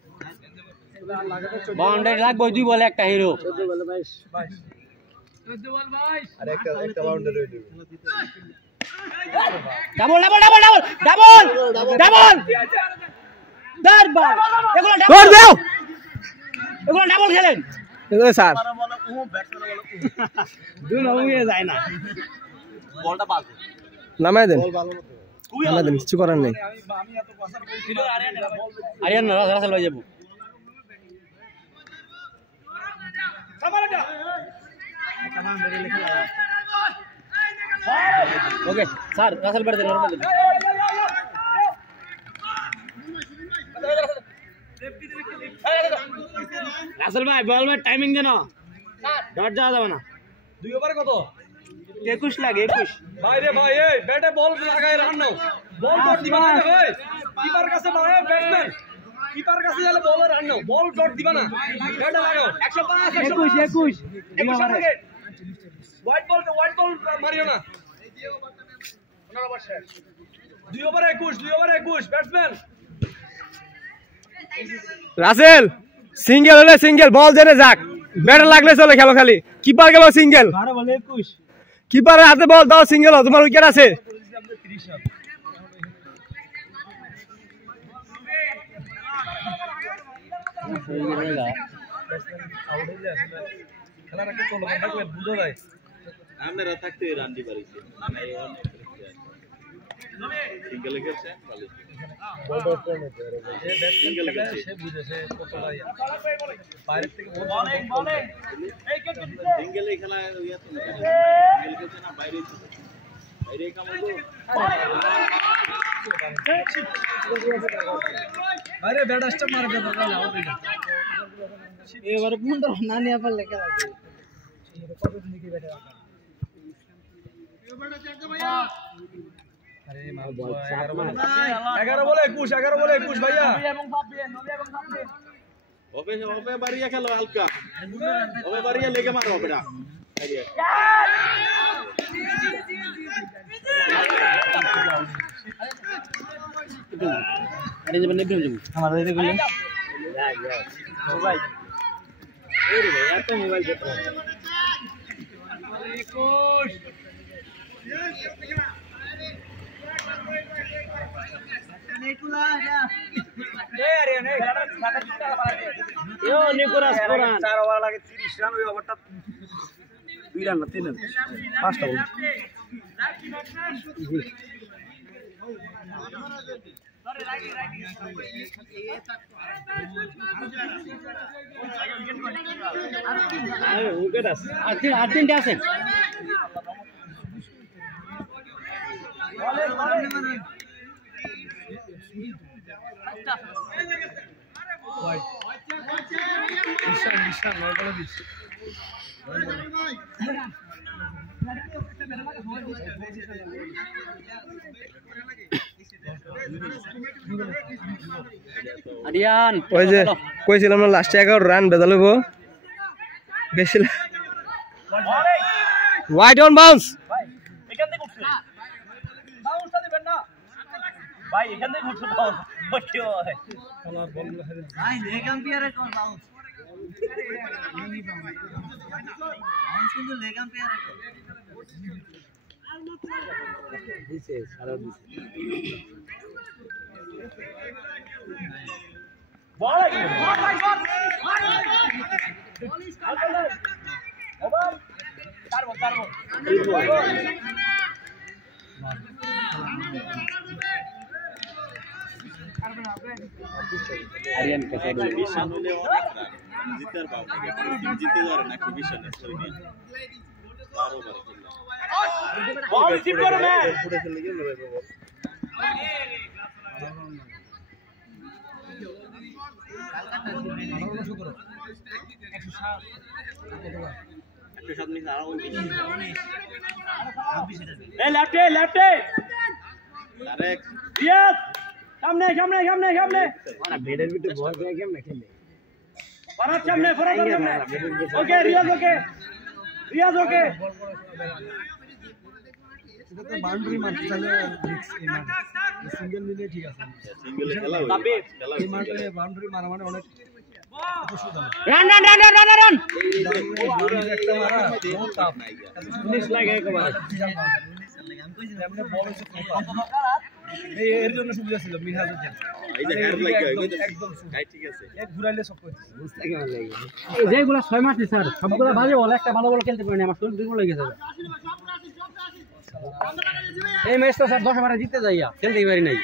বাউন্ডারি লাগবে দুই বলে একটা হিরো 14 বলে 22 14 বল 22 আর একটা বাউন্ডারি হইলো ডাবল দরবার এগুলো দৌড় দাও এগুলো ডাবল খেলেন এগুলো স্যার দুই নমিয়ে যায় না বলটা পাস নামায় দেন নামায় দেন কিছু করার নেই আরিয়ান না রাসেল ভাই যাবো ওকে স্যার রাসেল বের দেন নরমাল দেন রাসেল ভাই বল में टाइमिंग देना डॉट जा যাবে না দুই ওভারে কত 21 লাগে 21 ভাই রে ভাই এই ব্যাটে বল লাগায় রান নাও বল ডট দিবা না ভাই কিপার কাছে মারে ব্যাটসম্যান কিপার কাছে গেলে বল রান নাও বল ডট দিবা না ব্যাটে লাগাও 105 21 হোয়াইট বল মারিও না দুই ওভারে 21 ব্যাটসম্যান রাসেল সিঙ্গেল হলে সিঙ্গেল বল জেনে যাক ব্যাট লাগলে চলে খেলো খালি কিপার গেল সিঙ্গেল 12 বলে 21 কিপারের হাতে বল দাও সিঙ্গেল তোমার উইকেট আছে খেলার একটা চলমান থাকলে বুঝো যায় আপনারা থাকতে রান দি পারিছে সিঙ্গেল গেছে ভালো সিঙ্গেল গেছে সে বুঝেছে কতটা বাইরে থেকে সিঙ্গেলে খেলা ইয়া তো সিঙ্গেল গেছে না বাইরে বাইরে কামাইলো বাইরে ব্যাট স্টপ মারে দেব না আউট এটা এবারে পুন্ড না নিয়া পারলে খেলা কতদিন কি ব্যাটে আরে মা 11 বলে 21 ভাইয়া ওপে বাড়িয়া খেলো হালকা ওপে বাড়িয়া লেগে মারো বেটা আরে যাবেন নেবে যাবো আমার দিকে গেল ভাই এই রে ভাই এত মোবাইল দেখো নিকোরাস কোরআন 4 ওভার লাগে 30 রান ওই ওভারটা 2 রান না 3 রান 5টা বল উইকেট আছে আর তিনটা আছে আরিয়ান ওই যে কইছিলাম না লাস্টে 11 রান বেদা লইব বেশি ওয়াইড অন বাউন্স ভাই এখান থেকে উঠছে বাউন্সটা দিবেন না ভাই এখান থেকে উঠছে বাউন্স বসে হয় খেলার বলগুলো হেরে ভাই লেগ এম্পায়ারে কোন বাউন্স বাউন্স কিন্তু লেগ এম্পায়ারে দিছে সারা দিছে বল ভাই বল ওভার চারবো আরিয়ান কে সাইড দিয়ে বিশাল হলে অনেক রান জিতার পাও জিতে যাবে নাকি বিশাল সরি নিয়ে বল রিসিভ করো না পুরো খেলে গেল ভাই বাবা লেফটে ডাইরেক্ট রিয়াজ সামনে আরে বেডের ভিতরে বল করে কেমনে খেলে ফরাদ সামনে ওকে রিয়াজ ওকে এটা তো বাউন্ডারি মারতে চাইলে সিঙ্গেল নিলে ঠিক আছে সিঙ্গেলে খেলা হবে খেলা এই মাঠে বাউন্ডারি মারা মানে অনেক রান একটা মারা বহুত টাফ ফিনিশ লাগে একবার এমনি বল হচ্ছে এর জন্য সুবিধা ছিল মিনহাজের জন্য এই যে হেড লাগে একদম গাই ঠিক আছে এক ঘুরাইলে সব করতে বুঝতে কেমন লাগে এই যেগুলো 6 মাস স্যার সবগুলো ভালো বল একটা ভালো বল খেলতে পারেনি আমার শরীর দুর্বল হয়ে গেছে এই ম্যাচটা স্যার 10 ওভারে জিতে যাইয়া খেলতেই পারি নাই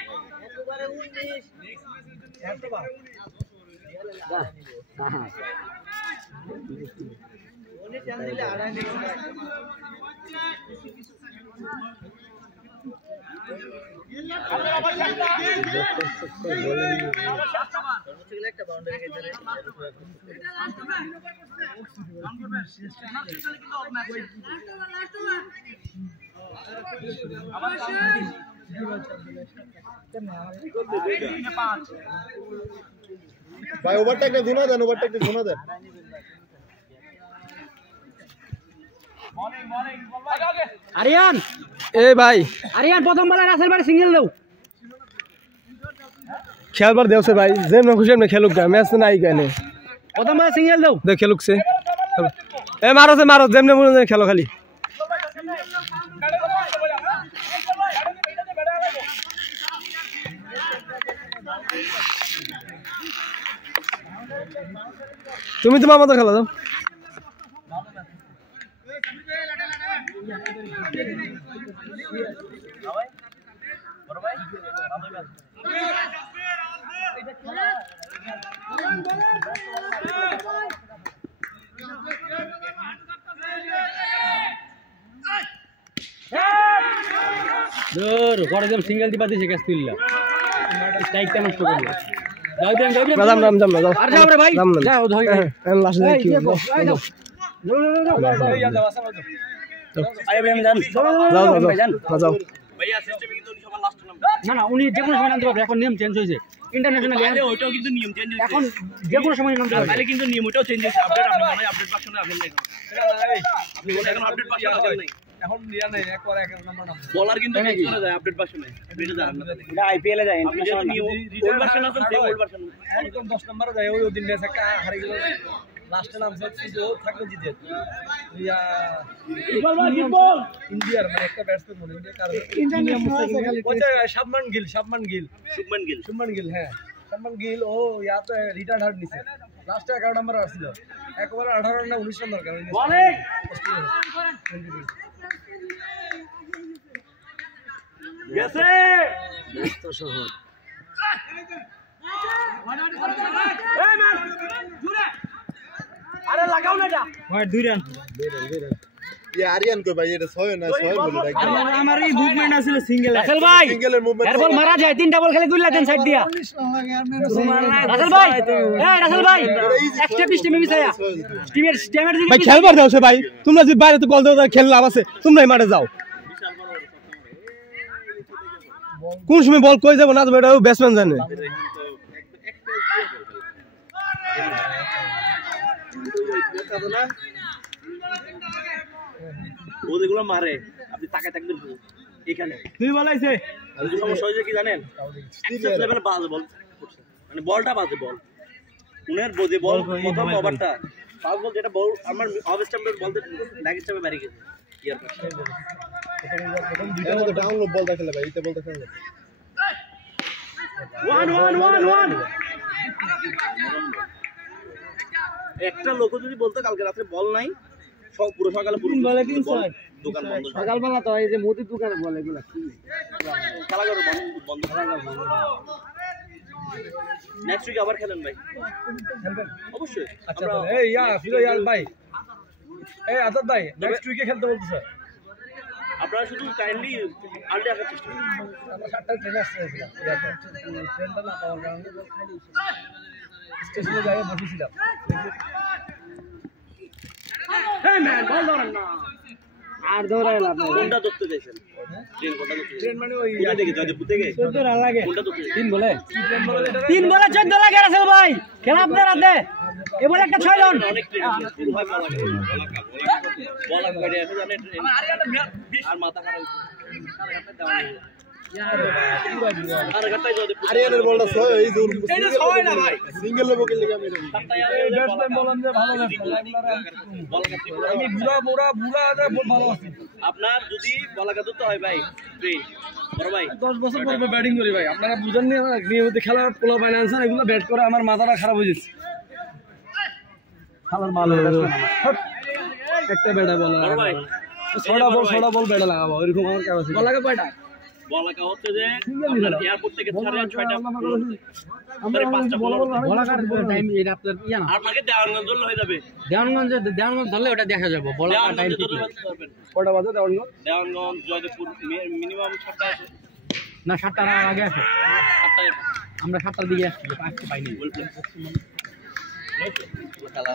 ভাই ওভারটেকটা ধুনা দেন আরিয়ান এই ভাই প্রথম বলে রাসেল ভাই সিঙ্গেল দাও খেলবার দেওছে ভাই যেমন খুশি এমনি খেলুক গা ম্যাচ তো নাই কেন প্রথম বলে সিঙ্গেল দাও দেখ খেলুকছে এ মারো যেমনি মনে হয় খেলো খালি তুমি তোমার মতো খেলো যাও দূর পরে যেমন সিঙ্গেল দিবা দিছে ক্যাচ তুললা স্ট্রাইকটা নষ্ট করলো রাম না যাও আর যাও রে ভাই রাম না যাও ধই হ্যাঁ লাস্ট এই কি দেখো এই দাও আরে ভাই আমি জান যাও ভাইয়া সিস্টেমে কিন্তু উনি সবার লাস্ট নাম্বার না উনি যে কোনো সময় নামতে পারবে এখন নিয়ম চেঞ্জ হয়েছে ইন্টারন্যাশনাল আরে ওইটাও কিন্তু নিয়ম চেঞ্জ হয়েছে এখন যে কোনো সময় নামতে পারবে তাহলে কিন্তু নিয়ম ওইটাও চেঞ্জ হয়েছে আপডেট আপনি মনে হয় আপডেট পাচ্ছেন না আপনি আপনি মনে এখন আপডেট পাচ্ছেন না এখন দিয়া নেই একবার এক নাম্বার নাম বলার কিন্তু চেঞ্জ করা যায় আপডেট পাচ্ছেন না এটা জানেন না এটা আইপিএল এ যায় আপনি যেটা নিয়ম ওল্ড ভার্সন আছে সেই ওল্ড ভার্সন একদম 10 নাম্বারে যায় ওই দিন ম্যাচ একটা হারিয়ে গেল লাস্টে নাম সবচেয়ে ও থাকলে জিতে ইয়া বল ইন্ডিয়ার মানে একটা ব্যাটসম্যান মনে ইন্ডিয়া কার ইন্টারন্যাশনাল শাবমান গিল হ্যাঁ শাবমান গিল ও ইয়াতে রিটার্ন হার্ড নিছে লাস্টে 11 নাম্বার আসছিল একবার 18 না 19 নাম্বার কারণ বলে গেছে ব্যস্ত শহর আরে লাগাও না এটা ভাই 2 রান ইয়া আরিয়ান কই ভাই এটা 6 না 6 বলে রাখি আমার এই মুভমেন্ট আছিল সিঙ্গেল রাসেল ভাই সিঙ্গেলের মুভমেন্ট এর বল মারা যায় তিনটা বল খেলে দুইলা দেন সাইড দিয়া রাসেল ভাই এই রাসেল ভাই একটা সিস্টেমে মিছায়া টিমের স্ট্যামের দিকে ভাই খেলবার দেওছে ভাই তোমরা যে বাইরে তো বল দাও খেল লাভ আছে তোমরাই মাঠে যাও কোন সময় বল কই যাব না যাবে এটা ব্যাটসম্যান জানে ও যেগুলো মারে আপনি তাকায় থাকবেন এখানে তুই বলাইছে আর যে সমস্যা হয়েছে কি জানেন এক্সেস লেভেলে বাজে বল মানে বলটা বাজে বল উনার যে বল প্রথম ওভারটা ফাস্ট বল যেটা বল আমার অফ স্টাম্পের বলতে লেগ স্টাম্পে বেরিয়ে গেছে ইয়ার পাশে প্রথম দুইটা তো ডাউনলোড বল দেখলে ভাই এটা বল দেখলে 1 একটা লোক যদি বলতো কালকে রাতে বল নাই সব পুরো সকালে পুরো বলে 3 ছয় দোকান বন্ধ সকালবেলা তো এই যে মুদির দোকানে বলে এগুলা কি খেলা করো বন্ধ খেলা নেক্সট উইক আবার খেলেন ভাই অবশ্যই আচ্ছা আমরা এই ফিরো ভাই এই আজাদ ভাই নেক্সট উইকে খেলতে বলতেছে আপনারা শুধু কাইন্ডলি আর্লি আসার চেষ্টা করুন আমরা 7টা ট্রেন আসছিলাম ট্রেনটা না পাওয়ার কারণে স্টেশনে যাই বসেছিলাম হ্যাঁ ম্যান বল ধরেন না আর দৌড়ায় না কোনটা ধরতে চাইছেন ট্রেন কোনটা ধরতে ট্রেন মানে ওই কোথা থেকে জয়দেবপুর থেকে 14 রান লাগে কোনটা ধরতে 3 বলে ট্রেন বলে 3 বলে 14 লাগে রাসেল ভাই খেলা আপনার হাতে এবারে একটা 6 রান অনেক ট্রেন শুরু হয় বলা করে এখন জানেন আর মাথা খারাপ আর ঘাটাই জয়দেবপুর আরিয়ানের বলটা ছয় এই জোর এটা ছয় না ভাই সিঙ্গেল লেবো খেলে আমি এই ব্যাটসম্যান বলেন যে ভালো আমি বুড়া ভালো আছি আপনার যদি বলাকাদুর তো হয় ভাই ট্রেন বড় ভাই 10 বছর পরে ব্যাটিং করি ভাই আপনারা বুঝেন না নিয়মিত খেলার পোলা ফাইন্যান্সার এগুলো ব্যাট করে আমার মাথাটা খারাপ হয়ে যাচ্ছে খেলার মাল একটা ব্যাটা বলে বড় ভাই ছটা বল ব্যাটে লাগাবো এরকম আমার ক্যাপাসিটি বল লাগে কয়টা বলাকা হচ্ছে যে এয়ারপোর্ট থেকে ছাড়ে 6টা আমরা বলাকার টাইম এটা আপনার ইয়া না আপনাকে দেওয়ানগঞ্জ হয়ে যাবে দেওয়ানগঞ্জ ধরলে ওটা দেখা যাবে বলাকার টাইম দেওয়ানগঞ্জ ঠিক যত পারবেন কয়টা বাজে দেওয়ানগঞ্জ দেওয়ানগঞ্জ জয়দেবপুর মিনিমাম 6টা আছে না 7টা আগে আসে 7টায় আমরা 7টার দিকে আসছি পাইনি বলতে খেলা